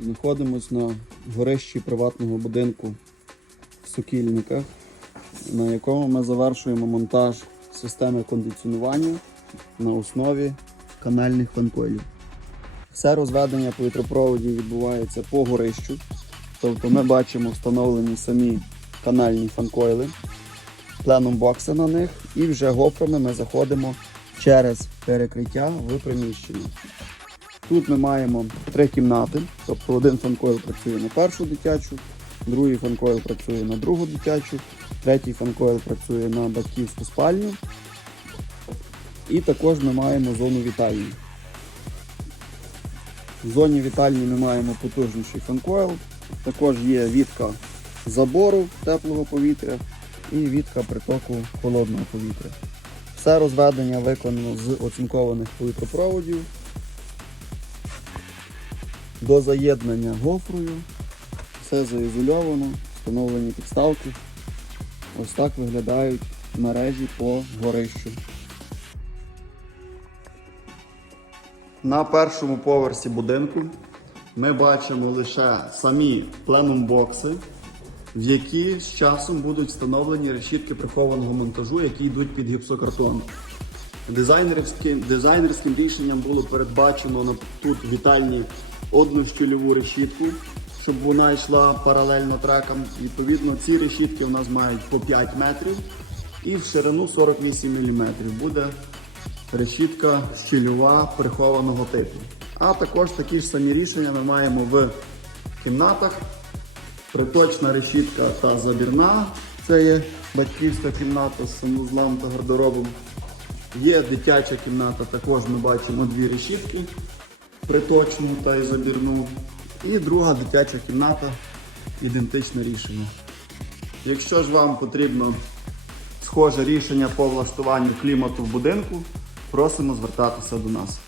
Знаходимось на горищі приватного будинку в Сокільниках, на якому ми завершуємо монтаж системи кондиціонування на основі канальних фанкойлів. Все розведення повітропроводів відбувається по горищу. Тобто ми бачимо встановлені самі канальні фанкойли, пленум бокси на них, і вже гофрами ми заходимо через перекриття в приміщення. Тут ми маємо три кімнати, тобто один фанкойл працює на першу дитячу, другий фанкойл працює на другу дитячу, третій фанкойл працює на батьківську спальню. І також ми маємо зону вітальні. В зоні вітальні ми маємо потужніший фанкойл, також є відка забору теплого повітря і відка притоку холодного повітря. Все розведення виконано з оцинкованих повітропроводів до заєднання гофрою. Все заізольовано, встановлені підставки. Ось так виглядають мережі по горищу. На першому поверсі будинку ми бачимо лише самі пленум-бокси, в які з часом будуть встановлені решітки прихованого монтажу, які йдуть під гіпсокартон. Дизайнерським, дизайнерським рішенням було передбачено тут вітальні одну щільову решітку, щоб вона йшла паралельно трекам. Відповідно, ці решітки у нас мають по 5 метрів і в ширину 48 мм буде решітка щільова прихованого типу. А також такі ж самі рішення ми маємо в кімнатах. Приточна решітка та забірна. Це є батьківська кімната з санвузлом та гардеробом. Є дитяча кімната, також ми бачимо дві решітки, приточну та й забірну. І друга дитяча кімната, ідентичне рішення. Якщо ж вам потрібно схоже рішення по влаштуванню клімату в будинку, просимо звертатися до нас.